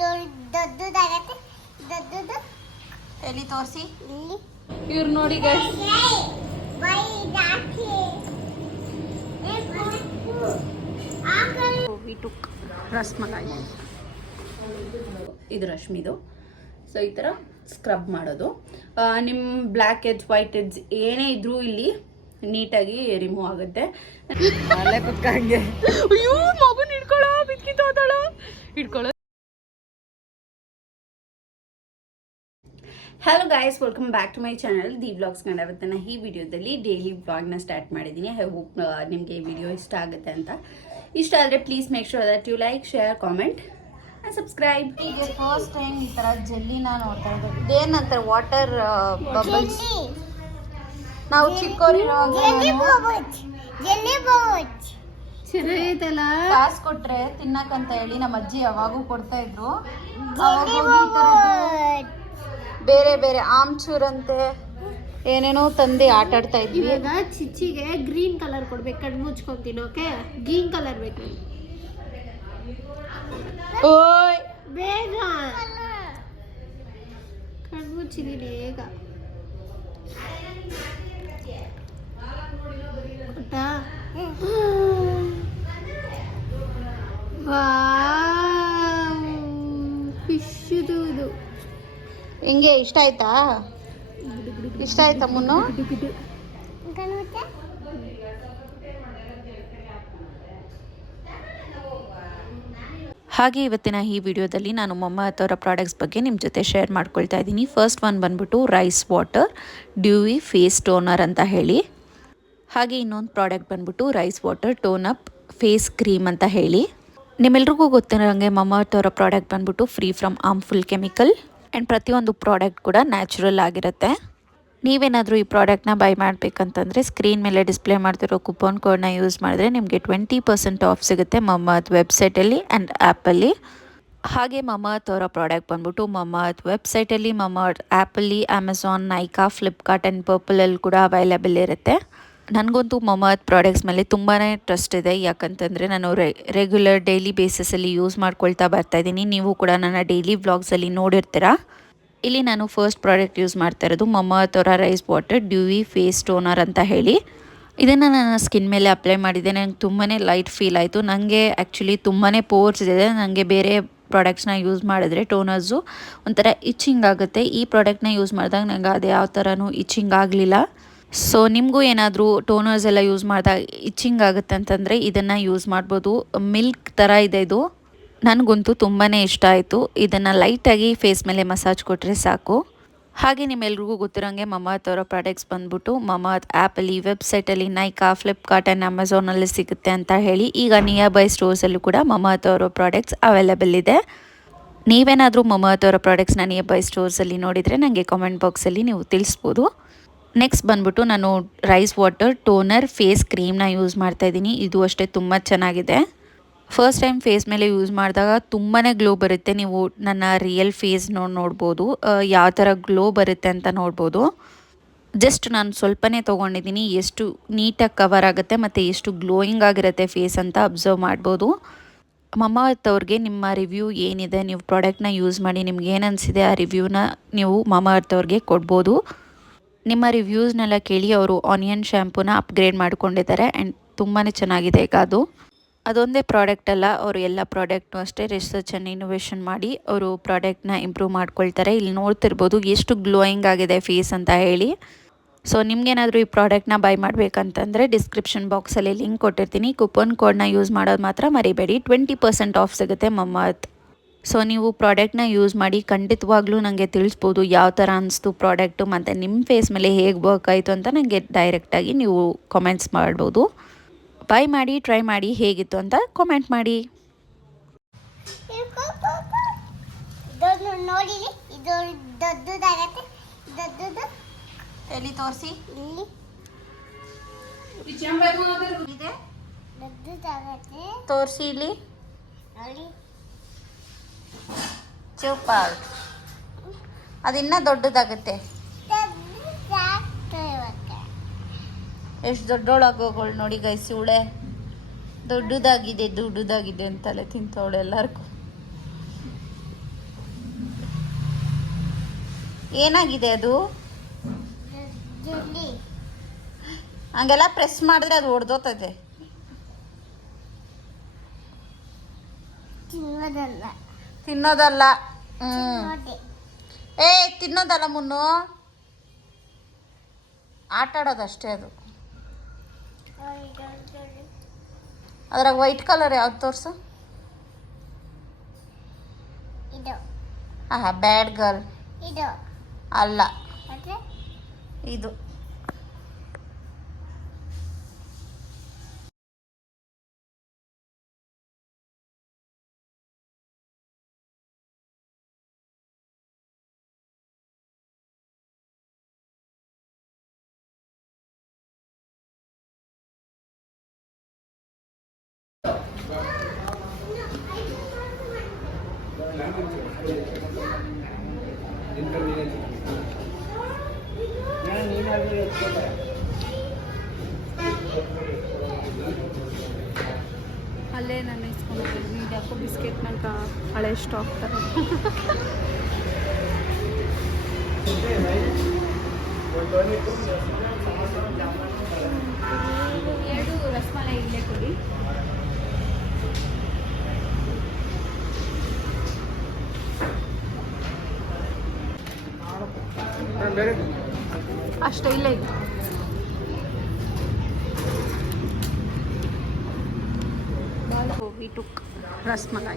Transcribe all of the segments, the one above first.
ದೊಡ್ಡದಾಗತ್ತೆ ದೊಡ್ಡದು ಎಲ್ಲಿ ತೋರಿಸಿ ಇಲ್ಲಿ ಇವ್ರು ನೋಡಿ ಗೈಸ್ ರಸ್ಮಲಾಯಿ ಇದು ರಶ್ಮಿದು. ಸೊ ಈ ಥರ ಸ್ಕ್ರಬ್ ಮಾಡೋದು. ನಿಮ್ಮ ಬ್ಲ್ಯಾಕ್ ಎಡ್ಜ್ ವೈಟ್ ಎಡ್ಜ್ ಏನೇ ಇದ್ರೂ ಇಲ್ಲಿ ನೀಟಾಗಿ ರಿಮೂವ್ ಆಗುತ್ತೆ. ಅಲ್ಲೇ ಕುತ್ಕಂಗೆ ಅಯ್ಯೋ ಮಗುನ ಹಿಡ್ಕೊಳ್ಳೋ ಬಿದ್ಕಿತ್ತೋದಳ ಹಿಡ್ಕೊಳ್ಳೋ. Hello guys, welcome back to my channel the vlogs Kannada. ಇವತ್ತಿನ ಈ ವಿಡಿಯೋದಲ್ಲಿ ಡೈಲಿ ವ್ಲಾಗ್ನ ಸ್ಟಾರ್ಟ್ ಮಾಡಿದ್ದೀನಿ. ಐ ಹೋಪ್ ನಿಮಗೆ ಈ ವಿಡಿಯೋ ಇಷ್ಟ ಆಗುತ್ತೆ ಅಂತ. ಇಷ್ಟ ಆದರೆ please make sure that you like, share, comment and subscribe. ಈಗ ಫಸ್ಟ್ ಟೈಮ್ ಈ ಥರ ಜೆಲ್ಲಿನ ನೋಡ್ತಾ ಇರೋದು. ಇದೇನಂತಾರೆ ವಾಟರ್ ಬಬಲ್ಸ್. ನಾವು ಚಿಕ್ಕವರಿರುವಾಗ ಚೆನ್ನಾಗೈತಲ್ಲ. ಕಾಸು ಕೊಟ್ರೆ ತಿನ್ನಕ್ಕಂತ ಹೇಳಿ ನಮ್ಮ ಅಜ್ಜಿ ಯಾವಾಗೂ ಕೊಡ್ತಾ ಇದ್ರು. ಬೇರೆ ಬೇರೆ ಆಮ್ಚೂರಂತೆ ಏನೇನೋ ತಂದೆ ಆಟ ಆಡ್ತಾ ಇದ್ವಿ. ಇವಾಗ ಚಿಚ್ಚಿಗೆ ಗ್ರೀನ್ ಕಲರ್ ಕೊಡ್ಬೇಕು, ಕಣ್ಣು ಮುಚ್ಕೊಂತೀನಿ. ಓಕೆ, ಗ್ರೀನ್ ಕಲರ್ ಬೇಕು. ಓಯ್ ಬೇಗ ಕಣ್ಣು ಮುಚ್ಚಿದೀನಿ ಈಗ. ಕೊಟ್ಟಾ? ಫಿಶ್ದು ಇದು ಹಿಂಗೆ ಇಷ್ಟ ಆಯ್ತಾ? ಇಷ್ಟ ಆಯ್ತಾ ಮುನ್ನು? ಹಾಗೆ ಇವತ್ತಿನ ಈ ವಿಡಿಯೋದಲ್ಲಿ ನಾನು ಮಮ್ಮತ್ ಅವರ ಪ್ರಾಡಕ್ಟ್ಸ್ ಬಗ್ಗೆ ನಿಮ್ಮ ಜೊತೆ ಶೇರ್ ಮಾಡ್ಕೊಳ್ತಾ ಇದ್ದೀನಿ. ಫಸ್ಟ್ ಒನ್ ಬಂದ್ಬಿಟ್ಟು rice water dewy face toner ಅಂತ ಹೇಳಿ. ಹಾಗೆ ಇನ್ನೊಂದು ಪ್ರಾಡಕ್ಟ್ ಬಂದ್ಬಿಟ್ಟು rice water tone up face cream ಅಂತ ಹೇಳಿ. ನಿಮ್ಮೆಲ್ರಿಗೂ ಗೊತ್ತಿರೋಂಗೆ ಮಮ್ಮತ್ ಅವರ ಪ್ರಾಡಕ್ಟ್ ಬಂದ್ಬಿಟ್ಟು free from harmful chemical and ಪ್ರತಿಯೊಂದು ಪ್ರಾಡಕ್ಟ್ ಕೂಡ ನ್ಯಾಚುರಲ್ ಆಗಿರುತ್ತೆ. ನೀವೇನಾದರೂ ಈ ಪ್ರಾಡಕ್ಟ್ನ ಬೈ ಮಾಡಬೇಕಂತಂದರೆ ಸ್ಕ್ರೀನ್ ಮೇಲೆ ಡಿಸ್ಪ್ಲೇ ಮಾಡ್ತಿರೋ ಕೂಪನ್ ಕೋಡ್ನ ಯೂಸ್ ಮಾಡಿದ್ರೆ ನಿಮಗೆ 20% ಆಫ್ ಸಿಗುತ್ತೆ ಮಮ್ಮತ್ ವೆಬ್ಸೈಟಲ್ಲಿ ಆ್ಯಂಡ್ ಆ್ಯಪಲ್ಲಿ. ಹಾಗೆ ಮಮ್ಮತ್ ಅವರ ಪ್ರಾಡಕ್ಟ್ ಬಂದ್ಬಿಟ್ಟು ಮಮ್ಮತ್ ವೆಬ್ಸೈಟಲ್ಲಿ, ಮಮ್ಮತ್ ಆ್ಯಪಲ್ಲಿ, ಅಮೆಝಾನ್, ನೈಕಾ, ಫ್ಲಿಪ್ಕಾರ್ಟ್ ಆ್ಯಂಡ್ ಪರ್ಪಲಲ್ಲಿ ಕೂಡ ಅವೈಲೇಬಲ್ ಇರುತ್ತೆ. ನನಗಂತೂ ಮಮ್ಮತ್ ಪ್ರಾಡಕ್ಟ್ಸ್ ಮೇಲೆ ತುಂಬಾ ಟ್ರಸ್ಟ್ ಇದೆ. ಯಾಕಂತಂದರೆ ನಾನು ರೆಗ್ಯುಲರ್ ಡೈಲಿ ಬೇಸಿಸಲ್ಲಿ ಯೂಸ್ ಮಾಡ್ಕೊಳ್ತಾ ಬರ್ತಾಯಿದ್ದೀನಿ. ನೀವು ಕೂಡ ನನ್ನ ಡೈಲಿ ವ್ಲಾಗ್ಸಲ್ಲಿ ನೋಡಿರ್ತೀರ. ಇಲ್ಲಿ ನಾನು ಫಸ್ಟ್ ಪ್ರಾಡಕ್ಟ್ ಯೂಸ್ ಮಾಡ್ತಾ ಇರೋದು ಮಮ್ಮತ್ ಅವರ rice water dewy face toner ಅಂತ ಹೇಳಿ. ಇದನ್ನು ನನ್ನ ಸ್ಕಿನ್ ಮೇಲೆ ಅಪ್ಲೈ ಮಾಡಿದ್ದೆ. ನನಗೆ ತುಂಬಾ ಲೈಟ್ ಫೀಲ್ ಆಯಿತು. ನನಗೆ ಆ್ಯಕ್ಚುಲಿ ತುಂಬಾ ಪೋರ್ಸ್ ಇದೆ. ನನಗೆ ಬೇರೆ ಪ್ರಾಡಕ್ಟ್ಸ್ನ ಯೂಸ್ ಮಾಡಿದ್ರೆ ಟೋನರ್ಸು ಒಂಥರ ಇಚ್ಚಿಂಗ್ ಆಗುತ್ತೆ. ಈ ಪ್ರಾಡಕ್ಟ್ನ ಯೂಸ್ ಮಾಡಿದಾಗ ನನಗೆ ಅದು ಯಾವ ಥರನೂ ಇಚ್ಚಿಂಗ್ ಆಗಲಿಲ್ಲ. ಸೊ ನಿಮಗೂ ಏನಾದರೂ ಟೋನರ್ಸ್ ಎಲ್ಲ ಯೂಸ್ ಮಾಡಿದಾಗ ಇಚ್ಚಿಂಗ್ ಆಗುತ್ತೆ ಅಂತಂದರೆ ಇದನ್ನು ಯೂಸ್ ಮಾಡ್ಬೋದು. ಮಿಲ್ಕ್ ಥರ ಇದೆ ಇದು. ನನಗಂತೂ ತುಂಬಾ ಇಷ್ಟ ಆಯಿತು. ಇದನ್ನು ಲೈಟಾಗಿ ಫೇಸ್ ಮೇಲೆ ಮಸಾಜ್ ಕೊಟ್ಟರೆ ಸಾಕು. ಹಾಗೆ ನಿಮ್ಮೆಲ್ರಿಗೂ ಗೊತ್ತಿರೋಂಗೆ ಮಮ್ಮತ್ ಅವರ ಪ್ರಾಡಕ್ಟ್ಸ್ ಬಂದ್ಬಿಟ್ಟು ಮಮ್ಮತ್ ಆ್ಯಪಲ್ಲಿ, ವೆಬ್ಸೈಟಲ್ಲಿ, ನೈಕಾ, ಫ್ಲಿಪ್ಕಾರ್ಟ್ ಆ್ಯಂಡ್ ಅಮೆಝಾನಲ್ಲಿ ಸಿಗುತ್ತೆ ಅಂತ ಹೇಳಿ. ಈಗ ನಿಯರ್ ಬೈ ಸ್ಟೋರ್ಸಲ್ಲೂ ಕೂಡ ಮಮ್ಮತ್ ಅವರ ಪ್ರಾಡಕ್ಟ್ಸ್ ಅವೈಲೇಬಲ್ ಇದೆ. ನೀವೇನಾದರೂ ಮಮ್ಮತ್ ಅವರ ಪ್ರಾಡಕ್ಟ್ಸ್ನ ನಿಯರ್ ಬೈ ಸ್ಟೋರ್ಸಲ್ಲಿ ನೋಡಿದರೆ ನನಗೆ ಕಾಮೆಂಟ್ ಬಾಕ್ಸಲ್ಲಿ ನೀವು ತಿಳಿಸ್ಬೋದು. ನೆಕ್ಸ್ಟ್ ಬಂದ್ಬಿಟ್ಟು ನಾನು ರೈಸ್ ವಾಟರ್ ಟೋನರ್ ಫೇಸ್ ಕ್ರೀಮ್ನ ಯೂಸ್ ಮಾಡ್ತಾಯಿದ್ದೀನಿ. ಇದು ಅಷ್ಟೇ ತುಂಬ ಚೆನ್ನಾಗಿದೆ. ಫಸ್ಟ್ ಟೈಮ್ ಫೇಸ್ ಮೇಲೆ ಯೂಸ್ ಮಾಡಿದಾಗ ತುಂಬಾ ಗ್ಲೋ ಬರುತ್ತೆ. ನೀವು ನನ್ನ ರಿಯಲ್ ಫೇಸ್ ನೋಡ್ಬೋದು, ಯಾವ ಥರ ಗ್ಲೋ ಬರುತ್ತೆ ಅಂತ ನೋಡ್ಬೋದು. ಜಸ್ಟ್ ನಾನು ಸ್ವಲ್ಪನೇ ತೊಗೊಂಡಿದ್ದೀನಿ. ಎಷ್ಟು ನೀಟಾಗಿ ಕವರ್ ಆಗುತ್ತೆ ಮತ್ತು ಎಷ್ಟು ಗ್ಲೋಯಿಂಗ್ ಆಗಿರುತ್ತೆ ಫೇಸ್ ಅಂತ ಅಬ್ಸರ್ವ್ ಮಾಡ್ಬೋದು. ಮಮ್ಮತ್ ಅವ್ರಿಗೆ ನಿಮ್ಮ ರಿವ್ಯೂ ಏನಿದೆ, ನೀವು ಪ್ರಾಡಕ್ಟ್ನ ಯೂಸ್ ಮಾಡಿ ನಿಮ್ಗೆ ಏನು ಅನಿಸಿದೆ ಆ ರಿವ್ಯೂನ ನೀವು ಮಮ್ಮತ್ ಅವ್ರಿಗೆ ಕೊಡ್ಬೋದು. ನಿಮ್ಮ ರಿವ್ಯೂಸ್ನೆಲ್ಲ ಕೇಳಿ ಅವರು ಆನಿಯನ್ ಶ್ಯಾಂಪೂನ ಅಪ್ಗ್ರೇಡ್ ಮಾಡ್ಕೊಂಡಿದ್ದಾರೆ ಆ್ಯಂಡ್ ತುಂಬಾ ಚೆನ್ನಾಗಿದೆ. ಈಗ ಅದೊಂದೇ ಪ್ರಾಡಕ್ಟ್ ಅಲ್ಲ, ಅವರು ಎಲ್ಲ ಪ್ರಾಡಕ್ಟ್ನೂ ಅಷ್ಟೇ ರಿಸರ್ಚ್ ಆ್ಯಂಡ್ ಇನೋವೇಷನ್ ಮಾಡಿ ಅವರು ಪ್ರಾಡಕ್ಟ್ನ ಇಂಪ್ರೂವ್ ಮಾಡ್ಕೊಳ್ತಾರೆ. ಇಲ್ಲಿ ನೋಡ್ತಿರ್ಬೋದು ಎಷ್ಟು ಗ್ಲೋಯಿಂಗ್ ಆಗಿದೆ ಫೇಸ್ ಅಂತ ಹೇಳಿ. ಸೊ ನಿಮ್ಗೇನಾದರೂ ಈ ಪ್ರಾಡಕ್ಟ್ನ ಬೈ ಮಾಡಬೇಕಂತಂದರೆ ಡಿಸ್ಕ್ರಿಪ್ಷನ್ ಬಾಕ್ಸಲ್ಲಿ ಲಿಂಕ್ ಕೊಟ್ಟಿರ್ತೀನಿ. ಕೂಪನ್ ಕೋಡ್ನ ಯೂಸ್ ಮಾಡೋದು ಮಾತ್ರ ಮರಿಬೇಡಿ. 20% ಆಫ್ ಸಿಗುತ್ತೆ ಮಮ್ಮತ್. ಸೊ ನೀವು ಪ್ರಾಡಕ್ಟ್ನ ಯೂಸ್ ಮಾಡಿ ಖಂಡಿತವಾಗ್ಲೂ ನನಗೆ ತಿಳಿಸ್ಬೋದು ಯಾವ ಥರ ಅನಿಸ್ತು ಪ್ರಾಡಕ್ಟು ಮತ್ತು ನಿಮ್ಮ ಫೇಸ್ ಮೇಲೆ ಹೇಗೆ ವರ್ಕ್ ಆಯಿತು ಅಂತ ನನಗೆ ಡೈರೆಕ್ಟಾಗಿ ನೀವು ಕಾಮೆಂಟ್ಸ್ ಮಾಡ್ಬೋದು. ಬೈ ಮಾಡಿ, ಟ್ರೈ ಮಾಡಿ, ಹೇಗಿತ್ತು ಅಂತ ಕಾಮೆಂಟ್ ಮಾಡಿ. ಎಲ್ಲಿ ತೋರಿಸಿ ತೋರಿಸಿ ಇಲ್ಲಿ ಚೂಪಾಲ್ ಅದಿನ್ನ ದೊಡ್ಡದಾಗುತ್ತೆ. ಎಷ್ಟು ದೊಡ್ಡೊಳಗೋಗಳು ನೋಡಿ ಗೈಸ್. ಇವಳೆ ದೊಡ್ಡದಾಗಿದೆ ಅಂತಲೇ ತಿಂತವಳೆ ಎಲ್ಲರಿಗೂ. ಏನಾಗಿದೆ ಅದು? ಹಂಗೆಲ್ಲ ಪ್ರೆಸ್ ಮಾಡಿದ್ರೆ ಅದು ಒಡೆದೋಗ್ತದೆ. ತಿನ್ನೋದಲ್ಲ. ಏ ತಿನ್ನೋದಲ್ಲ ಮುನ್ನು, ಆಟ ಆಡೋದಷ್ಟೇ ಅದು. ಅದ್ರಾಗ ವೈಟ್ ಕಲರ್ ಯಾವ್ದು ತೋರಿಸು. ಬ್ಯಾಡ್ ಗರ್ಲ್ ಅಲ್ಲ, ಇದು. ಅಲ್ಲೇ ನಾನು ಇಸ್ಕೊಂಡಿದ್ದೀನಿ. ಯಾಕೋ ಬಿಸ್ಕೆಟ್ ನಂಗೆ ಹಳೆ ಸ್ಟಾಕ್ ಥರ. ಎರಡು ರಸಮಲೈ ಇಲ್ಲೇ ಕೊಡಿ. ಅಷ್ಟೇ, ಇಲ್ಲೇ ಇದೆ. We took rasmalai.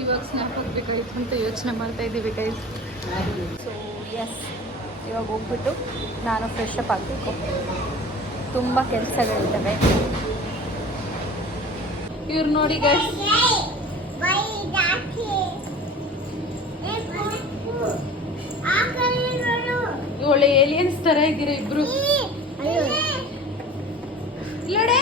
ಇವಾಗ ಸ್ನ್ಯಾಪ್ ಹೋಗ್ಬೇಕಾಗಿತ್ತು ಅಂತ ಯೋಚನೆ ಮಾಡ್ತಾ ಇದ್ದೀವಿ ಗೈಸ್. ಸೊ ಎಸ್, ಇವಾಗ ಹೋಗ್ಬಿಟ್ಟು ನಾನು ಫ್ರೆಶ್ ಅಪ್ ಆಗಬೇಕು. ತುಂಬ ಕೆಲಸಗಳಿದ್ದಾವೆ. ಇವ್ರು ನೋಡಿ ಗೈಸ್, ಒಳ್ಳೆ ಏಲಿಯನ್ಸ್ ತರ ಇದ್ದೀರಾ ಇಬ್ರು. ಇಲ್ಲಡೆ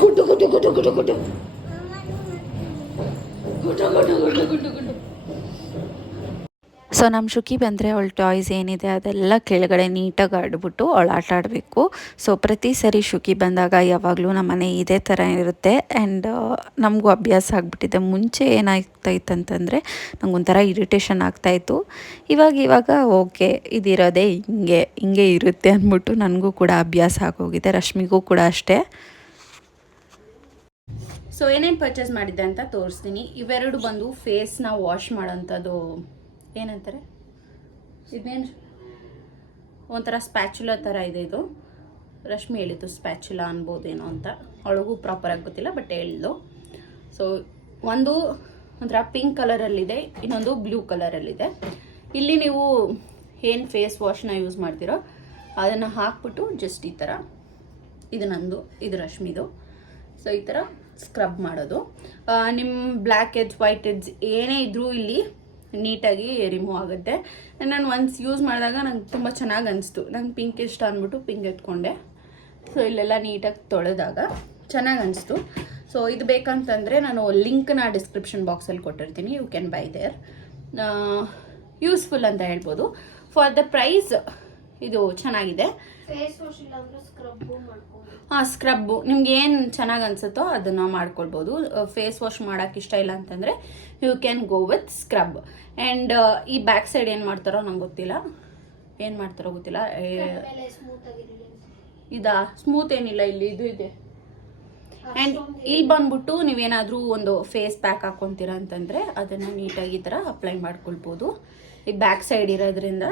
ಗುಡ್ಡು ಗುಡ್ಡು ಗುಡ್ಡು ಗುಡ್ಡು ಗುಡ್ಡು ಗುಡ್ಡು ಗುಡ್ಡು ಗುಡ್ಡು ಗುಡ್ಡು ಗುಡ್ಡು. ಸೊ ನಮ್ಮ ಶುಕಿ ಬಂದರೆ ಅವಳ ಟಾಯ್ಸ್ ಏನಿದೆ ಅದೆಲ್ಲ ಕೆಳಗಡೆ ನೀಟಾಗಿ ಆಡ್ಬಿಟ್ಟು ಅವಳು ಆಟ ಆಡಬೇಕು. ಸೊ ಪ್ರತಿ ಸರಿ ಶುಕಿ ಬಂದಾಗ ಯಾವಾಗಲೂ ನಮ್ಮ ಮನೆ ಇದೇ ಥರ ಇರುತ್ತೆ. ಆ್ಯಂಡ್ ನಮಗೂ ಅಭ್ಯಾಸ ಆಗಿಬಿಟ್ಟಿದೆ. ಮುಂಚೆ ಏನಾಗ್ತಾಯಿತ್ತಂತಂದರೆ ನಂಗೊಂಥರ ಇರಿಟೇಷನ್ ಆಗ್ತಾಯಿತ್ತು. ಇವಾಗ ಓಕೆ, ಇದಿರೋದೇ ಹಿಂಗೆ ಇರುತ್ತೆ ಅಂದ್ಬಿಟ್ಟು ನನಗೂ ಕೂಡ ಅಭ್ಯಾಸ ಆಗೋಗಿದೆ. ರಶ್ಮಿಗೂ ಕೂಡ ಅಷ್ಟೇ. ಸೊ ಏನೇನು ಪರ್ಚೇಸ್ ಮಾಡಿದ್ದೆ ಅಂತ ತೋರಿಸ್ತೀನಿ. ಇವೆರಡು ಬಂದು ಫೇಸ್ನ ವಾಶ್ ಮಾಡೋಂಥದ್ದು, ಏನಂತಾರೆ ಇದನ್ನೇನು, ಒಂಥರ ಸ್ಪ್ಯಾಚುಲಾ ಥರ ಇದೆ ಇದು. ರಶ್ಮಿ ಹೇಳಿದ್ದು ಸ್ಪ್ಯಾಚುಲಾ ಅನ್ಬೋದೇನೋ ಅಂತ, ಅವಳಿಗೂ ಪ್ರಾಪರಾಗಿ ಗೊತ್ತಿಲ್ಲ ಬಟ್ ಹೇಳಿದ್ದು. ಸೊ ಒಂದು ಒಂಥರ ಪಿಂಕ್ ಕಲರಲ್ಲಿದೆ, ಇನ್ನೊಂದು ಬ್ಲೂ ಕಲರಲ್ಲಿದೆ. ಇಲ್ಲಿ ನೀವು ಏನು ಫೇಸ್ ವಾಶ್ನ ಯೂಸ್ ಮಾಡ್ತೀರೋ ಅದನ್ನು ಹಾಕ್ಬಿಟ್ಟು ಜಸ್ಟ್ ಈ ಥರ, ಇದು ನಂದು, ಇದು ರಶ್ಮಿದು. ಸೊ ಈ ಥರ ಸ್ಕ್ರಬ್ ಮಾಡೋದು. ನಿಮ್ಮ ಬ್ಲ್ಯಾಕ್ ಹೆಡ್ಸ್, ವೈಟ್ ಹೆಡ್ಸ್ ಏನೇ ಇದ್ರೂ ಇಲ್ಲಿ ನೀಟಾಗಿ ರಿಮೂವ್ ಆಗುತ್ತೆ. ನಾನು ಒನ್ಸ್ ಯೂಸ್ ಮಾಡಿದಾಗ ನಂಗೆ ತುಂಬ ಚೆನ್ನಾಗಿ ಅನಿಸ್ತು. ನಂಗೆ ಪಿಂಕ್ ಇಷ್ಟ ಅಂದ್ಬಿಟ್ಟು ಪಿಂಕ್ ಎತ್ಕೊಂಡೆ. ಸೊ ಇಲ್ಲೆಲ್ಲ ನೀಟಾಗಿ ತೊಳೆದಾಗ ಚೆನ್ನಾಗಿ ಅನಿಸ್ತು. ಸೊ ಇದು ಬೇಕಂತಂದರೆ ನಾನು ಲಿಂಕ್ನ ಡಿಸ್ಕ್ರಿಪ್ಷನ್ ಬಾಕ್ಸಲ್ಲಿ ಕೊಟ್ಟಿರ್ತೀನಿ, you can buy there. Useful ಅಂತ ಹೇಳ್ಬೋದು. ಫಾರ್ ದ ಪ್ರೈಸ್ ಇದು ಚೆನ್ನಾಗಿದೆ. ಫೇಸ್ ವಾಶ್ ಇಲ್ಲ ಅಂದ್ರೆ ಸ್ಕ್ರಬ್ಬು ಮಾಡ್ಕೊಂಡು, ಸ್ಕ್ರಬ್ಬು ನಿಮ್ಗೆ ಏನು ಚೆನ್ನಾಗಿ ಅನಿಸುತ್ತೋ ಅದನ್ನು ಮಾಡ್ಕೊಳ್ಬೋದು. ಫೇಸ್ ವಾಶ್ ಮಾಡೋಕ್ಕೆ ಇಷ್ಟ ಇಲ್ಲ ಅಂತಂದರೆ you can go with scrub. And ಈ ಬ್ಯಾಕ್ ಸೈಡ್ ಏನು ಮಾಡ್ತಾರೋ ನಂಗೆ ಗೊತ್ತಿಲ್ಲ, ಏನು ಮಾಡ್ತಾರೋ ಗೊತ್ತಿಲ್ಲ. ಇದಾ ಸ್ಮೂತ್ ಏನಿಲ್ಲ, ಇಲ್ಲಿ ಇದು ಇದೆ. ಆ್ಯಂಡ್ ಇಲ್ಲಿ ಬಂದ್ಬಿಟ್ಟು ನೀವೇನಾದರೂ ಒಂದು ಫೇಸ್ ಪ್ಯಾಕ್ ಹಾಕ್ಕೊತೀರ ಅಂತಂದರೆ ಅದನ್ನು ನೀಟಾಗಿ ಈ ಥರ ಅಪ್ಲೈ ಮಾಡ್ಕೊಳ್ಬೋದು. ಈ ಬ್ಯಾಕ್ ಸೈಡ್ ಇರೋದ್ರಿಂದ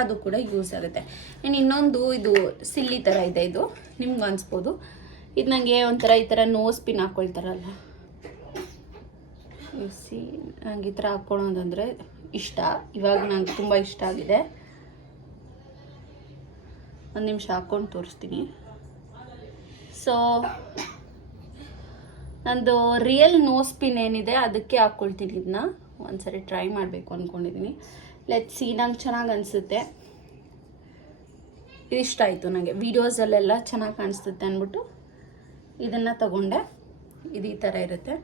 ಅದು ಕೂಡ ಯೂಸ್ ಆಗುತ್ತೆ. ಆ್ಯಂಡ್ ಇನ್ನೊಂದು ಇದು ಸಿಲ್ಲಿ ಥರ ಇದೆ, ಇದು ನಿಮ್ಗೆ ಅನಿಸ್ಬೋದು. ಇದು ನನಗೆ ಒಂಥರ ಈ ಥರ ನೋಸ್ ಪಿನ್ ಹಾಕ್ಕೊಳ್ತಾರಲ್ಲ, ನಂಗೆ ಈ ಥರ ಹಾಕ್ಕೊಳ್ಳೋದಂದರೆ ಇಷ್ಟ. ಇವಾಗ ನಂಗೆ ತುಂಬ ಇಷ್ಟ ಆಗಿದೆ. ಒಂದು ನಿಮಿಷ ಹಾಕ್ಕೊಂಡು ತೋರಿಸ್ತೀನಿ. ಸೊ ನಂದು ರಿಯಲ್ ನೋಸ್ ಪಿನ್ ಏನಿದೆ ಅದಕ್ಕೆ ಹಾಕ್ಕೊಳ್ತೀನಿ. ಇದನ್ನ ಒಂದ್ಸರಿ ಟ್ರೈ ಮಾಡಬೇಕು ಅಂದ್ಕೊಂಡಿದ್ದೀನಿ. ಲೆಟ್ಸ್ ಸಿ, ನಂಗೆ ಚೆನ್ನಾಗಿ ಅನಿಸುತ್ತೆ. ಇದಿಷ್ಟ ಆಯಿತು ನನಗೆ, ವೀಡಿಯೋಸಲ್ಲೆಲ್ಲ ಚೆನ್ನಾಗಿ ಕಾಣಿಸುತ್ತೆ ಅಂದ್ಬಿಟ್ಟು ಇದನ್ನು ತಗೊಂಡೆ. ಇದು ಈ ಥರ ಇರುತ್ತೆ.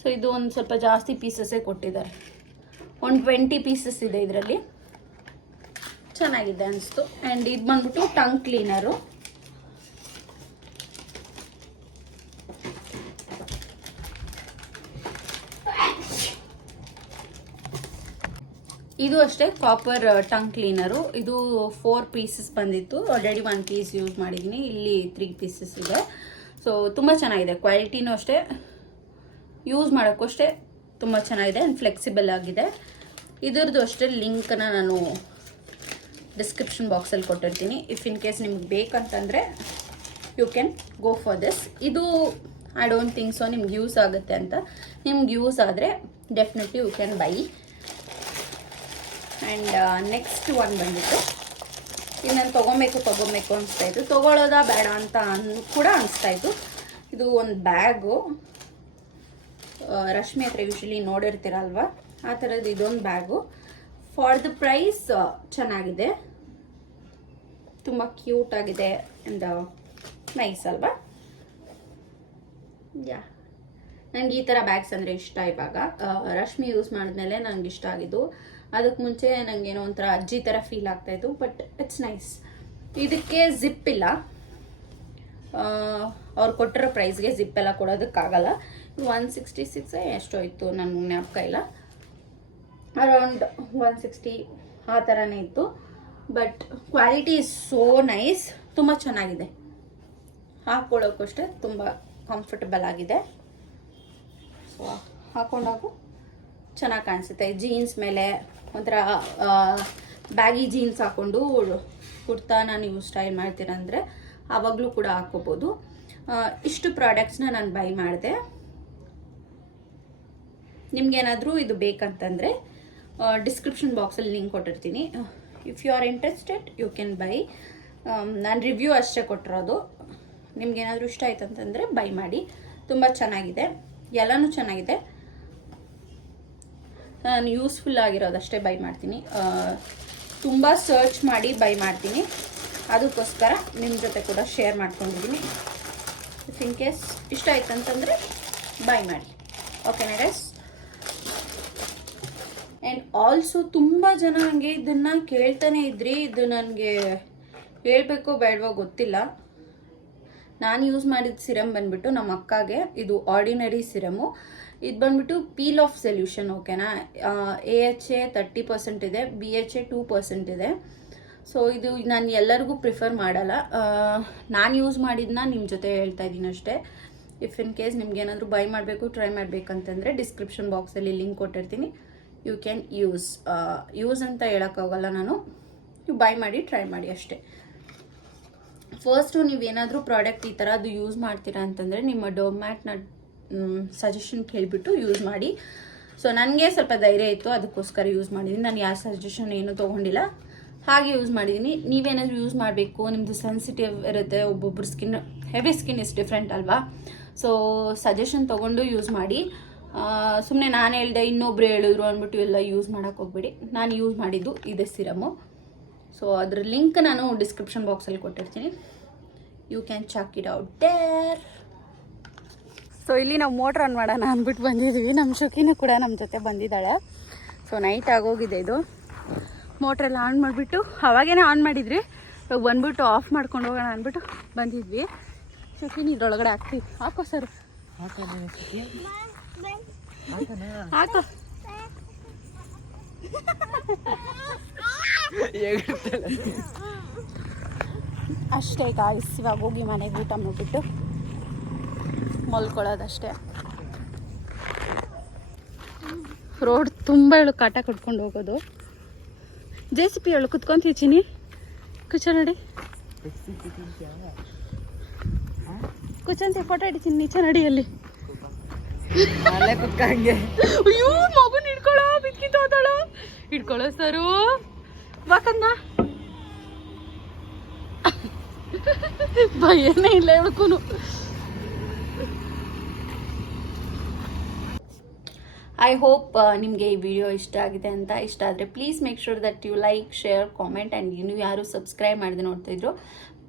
ಸೊ ಇದು ಒಂದು ಸ್ವಲ್ಪ ಜಾಸ್ತಿ ಪೀಸಸ್ಸೇ ಕೊಟ್ಟಿದ್ದಾರೆ, ಒಂದು 20 ಪೀಸಸ್ ಇದೆ ಇದರಲ್ಲಿ. ಚೆನ್ನಾಗಿದೆ ಅನಿಸ್ತು. ಆ್ಯಂಡ್ ಇದು ಬಂದ್ಬಿಟ್ಟು ಟಂಗ್ ಕ್ಲೀನರು. ಇದು ಅಷ್ಟೇ ಕಾಪರ್ ಟಂಗ್ ಕ್ಲೀನರು. ಇದು 4 ಪೀಸಸ್ ಬಂದಿತ್ತು. ಆಲ್ರೆಡಿ 1 ಪೀಸ್ ಯೂಸ್ ಮಾಡಿದ್ದೀನಿ. ಇಲ್ಲಿ 3 ಪೀಸಸ್ ಇದೆ. ಸೊ ತುಂಬ ಚೆನ್ನಾಗಿದೆ. ಕ್ವಾಲಿಟಿನೂ ಅಷ್ಟೇ, ಯೂಸ್ ಮಾಡೋಕ್ಕೂ ಅಷ್ಟೇ ತುಂಬ ಚೆನ್ನಾಗಿದೆ ಆ್ಯಂಡ್ ಫ್ಲೆಕ್ಸಿಬಲ್ ಆಗಿದೆ. ಇದ್ರದ್ದು ಅಷ್ಟೇ ಲಿಂಕನ್ನ ನಾನು ಡಿಸ್ಕ್ರಿಪ್ಷನ್ ಬಾಕ್ಸಲ್ಲಿ ಕೊಟ್ಟಿರ್ತೀನಿ. ಇಫ್ ಇನ್ ಕೇಸ್ ನಿಮ್ಗೆ ಬೇಕಂತಂದರೆ you can go for this. ಇದು ಐ ಡೋಂಟ್ ಥಿಂಕ್ ಸೊ ನಿಮ್ಗೆ ಯೂಸ್ ಆಗುತ್ತೆ ಅಂತ. ನಿಮ್ಗೆ ಯೂಸ್ ಆದರೆ definitely you can buy. And next one ಬಂದಿತ್ತು, ಇದು ನಾನು ತೊಗೊಬೇಕು ಅನಿಸ್ತಾಯಿತ್ತು. ತೊಗೊಳ್ಳೋದಾ ಬೇಡ ಅಂತ ಕೂಡ ಅನಿಸ್ತಾಯಿತ್ತು. ಇದು ಒಂದು ಬ್ಯಾಗು, ರಶ್ಮಿ ಹತ್ರ ಯೂಶಲಿ ನೋಡಿರ್ತೀರಲ್ವ, ಆ ಥರದ್ದು ಇದೊಂದು ಬ್ಯಾಗು. ಫಾರ್ ದ ಪ್ರೈಸ್ ಚೆನ್ನಾಗಿದೆ, ತುಂಬ ಕ್ಯೂಟ್ ಆಗಿದೆ ಆ್ಯಂಡ್ ನೈಸ್ ಅಲ್ವಾ. ಯಾ, ನನಗೆ ಈ ಥರ ಬ್ಯಾಗ್ಸ್ ಅಂದರೆ ಇಷ್ಟ. ಇವಾಗ ರಶ್ಮಿ ಯೂಸ್ ಮಾಡಿದ್ಮೇಲೆ ನನಗೆ ಇಷ್ಟ ಆಗಿದ್ದು. ಅದಕ್ಕೆ ಮುಂಚೆ ನನಗೇನೋ ಒಂಥರ ಅಜ್ಜಿ ಥರ ಫೀಲ್ ಆಗ್ತಾಯಿತ್ತು, ಬಟ್ ಇಟ್ಸ್ ನೈಸ್. ಇದಕ್ಕೆ ಜಿಪ್ ಇಲ್ಲ, ಅವ್ರು ಕೊಟ್ಟಿರೋ ಪ್ರೈಸ್ಗೆ ಜಿಪ್ ಎಲ್ಲ ಕೊಡೋದಕ್ಕಾಗಲ್ಲ. 166 ಎಷ್ಟೋ ಇತ್ತು, ನನಗೆ ಜ್ಞಾಪಕ ಇಲ್ಲ, ಅರೌಂಡ್ 160 ಆ ಥರನೇ ಇತ್ತು. But quality is so nice, ತುಂಬ ಚೆನ್ನಾಗಿದೆ. ಹಾಕ್ಕೊಳ್ಳೋಕ್ಕೂ ಅಷ್ಟೇ ತುಂಬ ಕಂಫರ್ಟಬಲ್ ಆಗಿದೆ. ಸೊ ಹಾಕೊಂಡಾಗೂ ಚೆನ್ನಾಗಿ ಕಾಣಿಸುತ್ತೆ. ಜೀನ್ಸ್ ಮೇಲೆ ಒಂಥರ ಬ್ಯಾಗಿ ಜೀನ್ಸ್ ಹಾಕ್ಕೊಂಡು ಕುರ್ತಾನ ನೀವು ಸ್ಟೈಲ್ ಮಾಡ್ತೀರಂದರೆ ಆವಾಗಲೂ ಕೂಡ ಹಾಕ್ಕೋಬೋದು. ಇಷ್ಟು ಪ್ರಾಡಕ್ಟ್ಸ್ನ ನಾನು ಬೈ ಮಾಡಿದೆ. ನಿಮ್ಗೇನಾದರೂ ಇದು ಬೇಕಂತಂದರೆ ಡಿಸ್ಕ್ರಿಪ್ಷನ್ ಬಾಕ್ಸಲ್ಲಿ ಲಿಂಕ್ ಕೊಟ್ಟಿರ್ತೀನಿ. If you are interested you can buy. ನಾನು ರಿವ್ಯೂ ಅಷ್ಟೇ ಕೊಟ್ಟಿರೋದು. ನಿಮ್ಗೇನಾದರೂ ಇಷ್ಟ ಆಯ್ತು ಅಂತಂದರೆ ಬೈ ಮಾಡಿ. ತುಂಬ ಚೆನ್ನಾಗಿದೆ, ಎಲ್ಲನೂ ಚೆನ್ನಾಗಿದೆ. ನಾನು ಯೂಸ್ಫುಲ್ ಆಗಿರೋದಷ್ಟೇ ಬೈ ಮಾಡ್ತೀನಿ, ತುಂಬ ಸರ್ಚ್ ಮಾಡಿ ಬೈ ಮಾಡ್ತೀನಿ. ಅದಕ್ಕೋಸ್ಕರ ನಿಮ್ಮ ಜೊತೆ ಕೂಡ ಶೇರ್ ಮಾಡ್ಕೊಂಡಿದ್ದೀನಿ. ಇಫ್ ಇನ್ ಕೇಸ್ ಇಷ್ಟ ಆಯ್ತು ಅಂತಂದರೆ ಬೈ ಮಾಡಿ. ಓಕೆನಾ ಗೈಸ್? ಆ್ಯಂಡ್ ಆಲ್ಸೋ ತುಂಬ ಜನ ನನಗೆ ಇದನ್ನು ಕೇಳ್ತಾನೆ ಇದ್ರಿ. ಇದು ನನಗೆ ಹೇಳಬೇಕೋ ಬೇಡವೋ ಗೊತ್ತಿಲ್ಲ. ನಾನು ಯೂಸ್ ಮಾಡಿದ ಸಿರಮ್ ಬಂದುಬಿಟ್ಟು ನಮ್ಮ ಅಕ್ಕಗೆ ಇದು ಆರ್ಡಿನರಿ ಸಿರಮು. ಇದು ಬಂದುಬಿಟ್ಟು ಪೀಲ್ ಆಫ್ ಸೊಲ್ಯೂಷನ್. ಓಕೆನಾ? AHA 30% ಇದೆ, BHA 2% ಇದೆ. ಸೊ ಇದು ನಾನು ಎಲ್ಲರಿಗೂ ಪ್ರಿಫರ್ ಮಾಡಲ್ಲ. ನಾನು ಯೂಸ್ ಮಾಡಿದ್ದನ್ನ ನಿಮ್ಮ ಜೊತೆ ಹೇಳ್ತಾ ಇದ್ದೀನಿ ಅಷ್ಟೇ. ಇಫ್ ಇನ್ ಕೇಸ್ ನಿಮ್ಗೇನಾದರೂ ಬೈ ಮಾಡಬೇಕು, ಟ್ರೈ ಮಾಡಬೇಕಂತಂದರೆ ಡಿಸ್ಕ್ರಿಪ್ಷನ್ ಬಾಕ್ಸಲ್ಲಿ ಲಿಂಕ್ ಕೊಟ್ಟಿರ್ತೀನಿ. ಯು ಕ್ಯಾನ್ ಯೂಸ್ ಅಂತ ಹೇಳೋಕ್ಕಾಗಲ್ಲ ನಾನು. ನೀವು ಬೈ ಮಾಡಿ ಟ್ರೈ ಮಾಡಿ ಅಷ್ಟೇ. ಫಸ್ಟು ನೀವೇನಾದರೂ ಪ್ರಾಡಕ್ಟ್ ಈ ಥರದ್ದು ಯೂಸ್ ಮಾಡ್ತೀರಾ ಅಂತಂದರೆ ನಿಮ್ಮ ಡೋಮ್ಯಾಟ್ನ ಸಜೆಷನ್ ಕೇಳಿಬಿಟ್ಟು ಯೂಸ್ ಮಾಡಿ. ಸೊ ನನಗೆ ಸ್ವಲ್ಪ ಧೈರ್ಯ ಇತ್ತು, ಅದಕ್ಕೋಸ್ಕರ ಯೂಸ್ ಮಾಡಿದ್ದೀನಿ. ನಾನು ಯಾರ ಸಜೆಷನ್ ಏನೂ ತೊಗೊಂಡಿಲ್ಲ, ಹಾಗೆ ಯೂಸ್ ಮಾಡಿದ್ದೀನಿ. ನೀವೇನಾದರೂ ಯೂಸ್ ಮಾಡಬೇಕು, ನಿಮ್ಮದು ಸೆನ್ಸಿಟಿವ್ ಇರುತ್ತೆ, ಒಬ್ಬೊಬ್ಬರು skin heavy skin is different ಅಲ್ವಾ. ಸೊ ಸಜೆಷನ್ ತೊಗೊಂಡು ಯೂಸ್ ಮಾಡಿ. ಸುಮ್ಮನೆ ನಾನು ಹೇಳ್ದೆ ಇನ್ನೊಬ್ರು ಹೇಳಿದ್ರು ಅಂದ್ಬಿಟ್ಟು ಎಲ್ಲ ಯೂಸ್ ಮಾಡೋಕ್ಕೆ ಹೋಗ್ಬೇಡಿ. ನಾನು ಯೂಸ್ ಮಾಡಿದ್ದು ಇದೇ ಸಿರಮು. ಸೊ ಅದ್ರ ಲಿಂಕ್ ನಾನು ಡಿಸ್ಕ್ರಿಪ್ಷನ್ ಬಾಕ್ಸಲ್ಲಿ ಕೊಟ್ಟಿರ್ತೀನಿ. You can check it out there. So ಇಲ್ಲಿ ನಾವು ಮೋಟ್ರ್ ಆನ್ ಮಾಡೋಣ ಅಂದ್ಬಿಟ್ಟು ಬಂದಿದ್ವಿ. ನಮ್ಮ ಶುಕಿನೂ ಕೂಡ ನಮ್ಮ ಜೊತೆ ಬಂದಿದ್ದಾಳೆ. ಸೊ ನೈಟ್ ಆಗೋಗಿದೆ. ಇದು ಮೋಟ್ರೆಲ್ಲ ಆನ್ ಮಾಡಿಬಿಟ್ಟು ಅವಾಗೇನೆ ಆನ್ ಮಾಡಿದ್ರಿ, ಇವಾಗ ಬಂದ್ಬಿಟ್ಟು ಆಫ್ ಮಾಡ್ಕೊಂಡು ಹೋಗೋಣ ಅಂದ್ಬಿಟ್ಟು ಬಂದಿದ್ವಿ. ಶುಕಿನ ಇದ್ರೊಳಗಡೆ ಹಾಕ್ತೀವಿ. ಹಾಕೋ ಸರ್, ಹಾಕೋ. ಅಷ್ಟೇ ಗಾಯ್ಸ್, ಇವಾಗ ಹೋಗಿ ಮನೆಗೆ ಊಟ ಮಾಡಿಬಿಟ್ಟು ಮಲ್ಕೊಳ್ಳೋದಷ್ಟೇ. ರೋಡ್ ತುಂಬ ಹೇಳು ಕಾಟ ಕಟ್ಕೊಂಡು ಹೋಗೋದು. JCP ಹೇಳು ಕುತ್ಕೊಂತೀವಿ ಚಿನಿ, ಕುಚ್ಚ ನೋಡಿ ಕುಚ್ಚಂತೀವಿ. ಫೋಟೋ ಹಿಡಿತೀನಿ ನೀಚೆ ನೋಡಿ ಅಲ್ಲಿ. ಅಯ್ಯೋ ಮಗುನ ಹಿಡ್ಕೊಳ್ಳೋ, ಬಿಸ್ಕಿಟ್ ಹೋದಳು. ಹಿಡ್ಕೊಳ್ಳೋ ಸರು, ಬಾಕಂದ ಭಯನೇ ಇಲ್ಲ ಹೇಳ್ಕೊನು. ಐ ಹೋಪ್ ನಿಮಗೆ ಈ ವಿಡಿಯೋ ಇಷ್ಟ ಆಗಿದೆ ಅಂತ. ಇಷ್ಟ ಆದರೆ please make sure that you like, share, comment. And ನೀವು ಯಾರು ಸಬ್ಸ್ಕ್ರೈಬ್ ಮಾಡಿದೆ ನೋಡ್ತಾಯಿದ್ರು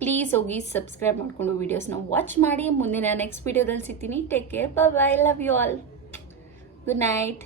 ಪ್ಲೀಸ್ ಹೋಗಿ ಸಬ್ಸ್ಕ್ರೈಬ್ ಮಾಡಿಕೊಂಡು ವೀಡಿಯೋಸ್ನ ವಾಚ್ ಮಾಡಿ. ಮುಂದಿನ ನೆಕ್ಸ್ಟ್ ವೀಡಿಯೋದಲ್ಲಿ ಸಿಗ್ತೀನಿ. Take care, bye bye, love you all, good night.